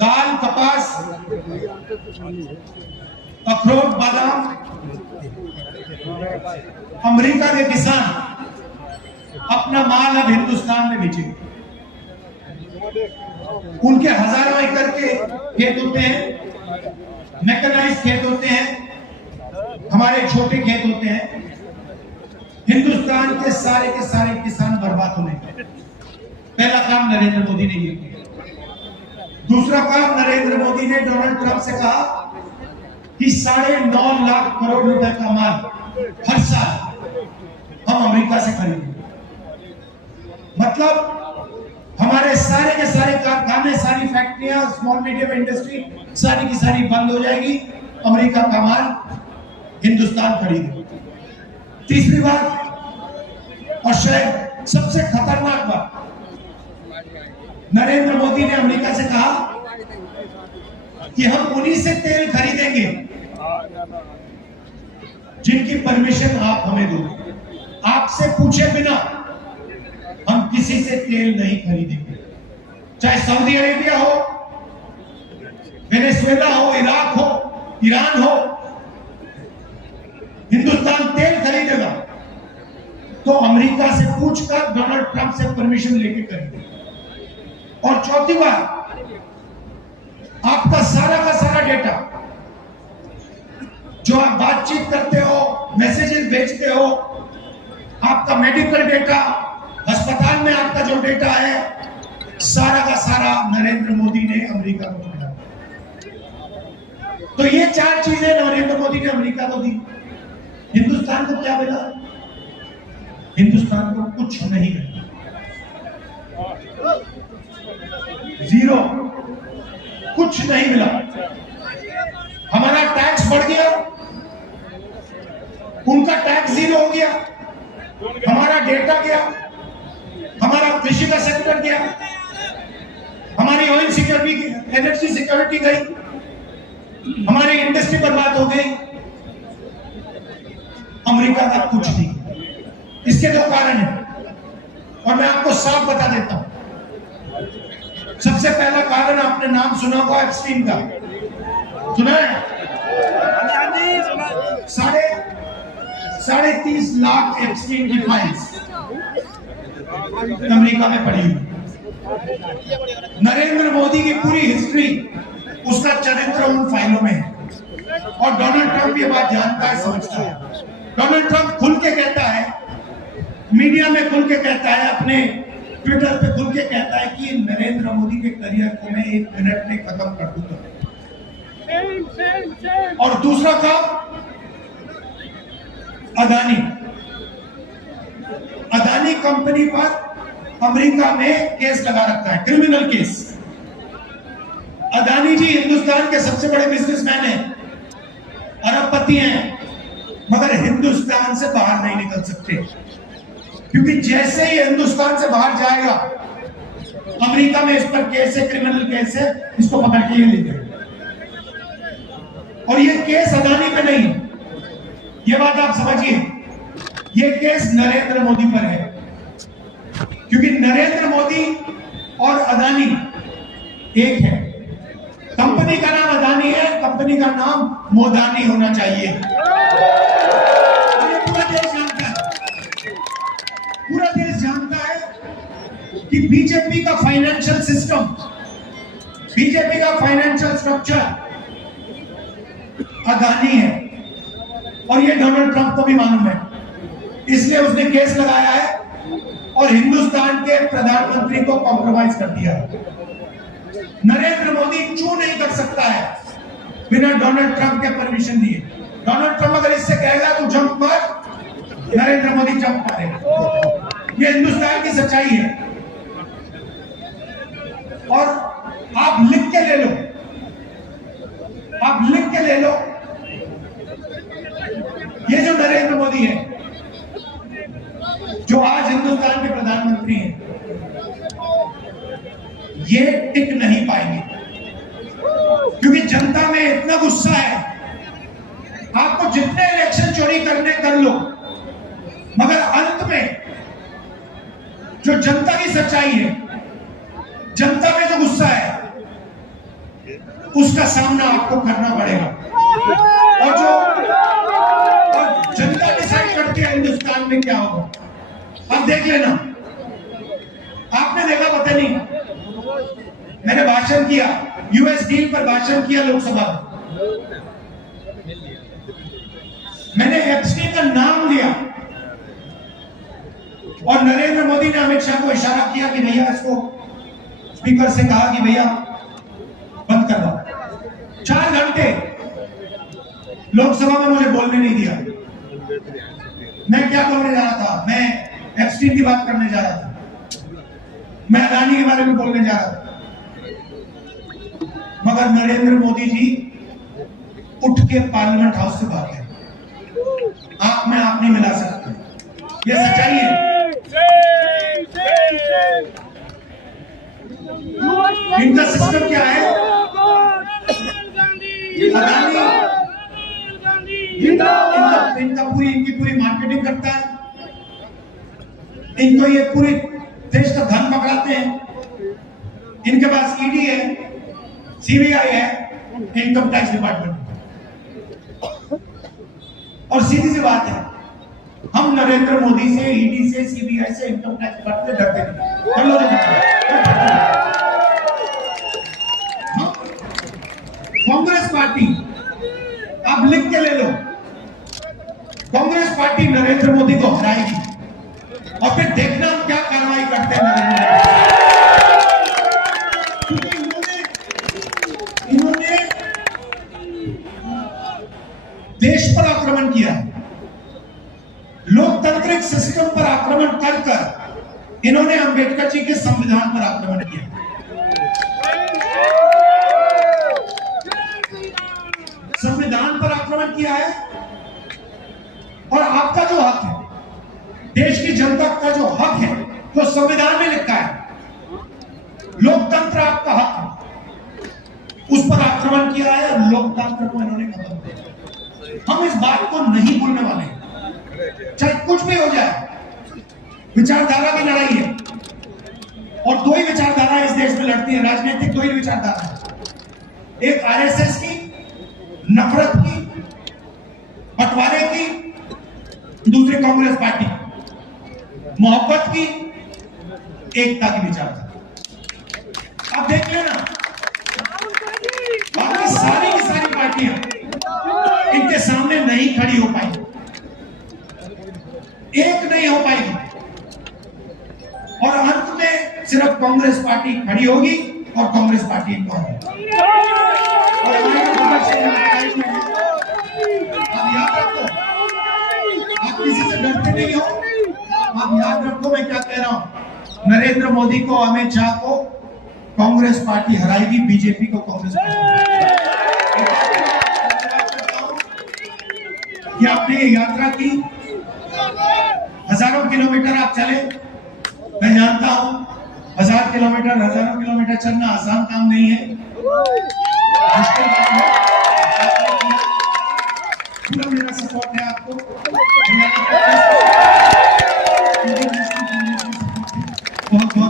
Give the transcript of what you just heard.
दाल, कपास, अखरोट, बादाम अमेरिका के किसान अपना माल अब हिंदुस्तान में बेचेंगे। उनके हजारों एकड़ के खेत होते हैं, मैकेनाइज्ड खेत होते हैं, हमारे छोटे खेत होते हैं। हिंदुस्तान के सारे किसान बर्बाद होने। पहला काम नरेंद्र मोदी ने ये किया। दूसरा काम, नरेंद्र मोदी ने डोनाल्ड ट्रंप से कहा कि 9.5 लाख करोड़ रुपए का माल हर साल हम अमेरिका से खरीदेंगे। मतलब हमारे सारे के सारे कारखाने, सारी फैक्ट्रियां, स्मॉल मीडियम इंडस्ट्री सारी की सारी बंद हो जाएगी। अमेरिका का माल हिंदुस्तान खरीदेगा। तीसरी बात, और शायद सबसे खतरनाक बात, नरेंद्र मोदी ने अमेरिका से कहा कि हम उन्हीं से तेल खरीदेंगे जिनकी परमिशन आप हमें दो। आपसे पूछे बिना हम किसी से तेल नहीं खरीदेंगे, चाहे सऊदी अरेबिया हो, वेनेजुएला हो, इराक हो, ईरान हो। हिंदुस्तान तेल खरीदेगा तो अमेरिका से पूछकर, डोनाल्ड ट्रंप से परमिशन लेके खरीदेगा। और चौथी बात, आपका सारा का सारा डेटा जो आप बातचीत करते हो, मैसेजेस भेजते हो, आपका मेडिकल डेटा, अस्पताल में आपका जो डेटा है, सारा का सारा नरेंद्र मोदी ने अमेरिका को दिया। तो ये 4 चीजें नरेंद्र मोदी ने अमेरिका को दी। हिंदुस्तान को क्या मिला? हिंदुस्तान को कुछ नहीं मिला, जीरो, कुछ नहीं मिला। हमारा टैक्स बढ़ गया, उनका टैक्स जीरो हो गया, हमारा डेटा गया, हमारा कृषि का सेक्टर गया, हमारी ऑयल सिक्योरिटी, एनर्जी सिक्योरिटी गई, हमारी इंडस्ट्री बर्बाद हो गई। अमेरिका का कुछ नहीं। इसके 2 कारण हैं और मैं आपको साफ बता देता हूं। सबसे पहला कारण, आपने नाम सुना होगा एप्स्टीन का, सुना है? 30.5 लाख एप्स्टीन की फाइल्स अमेरिका में पड़ी हुई। नरेंद्र मोदी की पूरी हिस्ट्री, उसका चरित्र उन फाइलों में है और डोनाल्ड ट्रंप ये बात जानता है, समझता है। डोनाल्ड ट्रंप खुल के कहता है, मीडिया में खुल के कहता है, अपने ट्विटर पे खुल के कहता है कि नरेंद्र मोदी के करियर को मैं 1 मिनट में खत्म कर दूंगा। और दूसरा काम, अदानी कंपनी पर अमेरिका में केस लगा रखा है, क्रिमिनल केस। अदानी जी हिंदुस्तान के सबसे बड़े बिजनेसमैन हैं, अरबपति हैं, मगर हिंदुस्तान से बाहर नहीं निकल सकते, क्योंकि जैसे ही हिंदुस्तान से बाहर जाएगा, अमेरिका में इस पर केस है, क्रिमिनल केस है, इसको पकड़ के ले जाएगा। और ये केस अदानी पे नहीं, ये बात आप समझिए, ये केस नरेंद्र मोदी पर है, क्योंकि नरेंद्र मोदी और अदानी एक है। कंपनी का नाम अदानी है, कंपनी का नाम मोदानी होना चाहिए। पूरा देश जानता है, पूरा देश जानता है कि बीजेपी का फाइनेंशियल सिस्टम, बीजेपी का फाइनेंशियल स्ट्रक्चर अदानी है, और ये डोनाल्ड ट्रंप को भी मालूम है। इसलिए उसने केस लगाया है और हिंदुस्तान के प्रधानमंत्री को कॉम्प्रोमाइज कर दिया है। नरेंद्र मोदी चू नहीं कर सकता है बिना डोनाल्ड ट्रंप के परमिशन दिए। डोनाल्ड ट्रंप अगर इससे कहेगा तू जंप मार, नरेंद्र मोदी जंप मारेगा। ये हिंदुस्तान की सच्चाई है। और आप लिख के ले लो, आप लिख के ले लो, ये जो नरेंद्र मोदी है, जो आज हिंदुस्तान के प्रधानमंत्री हैं, ये टिक नहीं पाएंगे, क्योंकि जनता में इतना गुस्सा है। आपको जितने इलेक्शन चोरी करने कर लो, मगर अंत में जो जनता की सच्चाई है, जनता में जो गुस्सा है, उसका सामना आपको करना पड़ेगा। और जनता डिसाइड करती है हिंदुस्तान में क्या होगा। अब देख लेना, आपने देखा पता नहीं, मैंने भाषण किया, यूएस डील पर भाषण किया लोकसभा में, मैंने एप्स्टीन का नाम लिया और नरेंद्र मोदी ने अमित शाह को इशारा किया कि भैया इसको, स्पीकर से कहा कि भैया बंद कर दो। 4 घंटे लोकसभा में मुझे बोलने नहीं दिया। मैं क्या बोलने जा रहा था? मैं एप्स्टीन की बात करने जा रहा था, मैं अदानी के बारे में बोलने जा रहा था, मगर नरेंद्र मोदी जी उठ के पार्लियामेंट हाउस से भागे। आप में आप नहीं मिला सकते, ये सच्चाई है। इनका सिस्टम क्या है? अदानी इनकी पूरी मार्केटिंग करता है, इनको ये पूरे देश का धन पकड़ाते हैं। इनके पास ईडी है, सीबीआई है, इनकम टैक्स डिपार्टमेंट। और सीधी सी बात है, हम नरेंद्र मोदी से, ईडी से, सीबीआई से, इनकम टैक्स डिपार्टमेंट से डरते नहीं। कर लो कांग्रेस पार्टी, आप लिख के ले लो, कांग्रेस पार्टी नरेंद्र मोदी को हराएगी और फिर देखना हम क्या कार्रवाई करते हैं इन्होंने देश पर आक्रमण किया, लोकतांत्रिक सिस्टम पर आक्रमण कर कर इन्होंने अंबेडकर जी के संविधान पर आक्रमण किया। संविधान पर आक्रमण किया है। और आपका जो हक है, देश की जनता का जो हक है, जो संविधान में लिखा है, लोकतंत्र आपका हक है, उस पर आक्रमण किया है और लोकतंत्र को इन्होंने खत्म किया। हम इस बात को नहीं भूलने वाले, चाहे कुछ भी हो जाए। विचारधारा की लड़ाई है और 2 ही विचारधारा इस देश में लड़ती है, राजनीतिक 2 ही विचारधारा है। एक आरएसएस की, नफरत की, बंटवारे की, दूसरी कांग्रेस पार्टी मोहब्बत की, एकता की विचारधारा। आप देख लेना, बाकी सारी की सारी पार्टियां इनके सामने नहीं खड़ी हो पाई, एक नहीं हो पाई, और अंत में सिर्फ कांग्रेस पार्टी खड़ी होगी और कांग्रेस पार्टी इनको हराएगी। और आप याद रखो, आप किसी से डरते नहीं हो। आप याद रखो मैं क्या कह रहा हूं, नरेंद्र मोदी को, अमित शाह को कांग्रेस पार्टी हराएगी, बीजेपी को कांग्रेस पार्टी। कि आपने ये यात्रा की, हजारों किलोमीटर आप चले, मैं जानता हूं 1000 किलोमीटर, हजारों किलोमीटर चलना आसान काम नहीं है, मुश्किल काम है। पूरा मेरा सपोर्ट है आपको, बहुत बहुत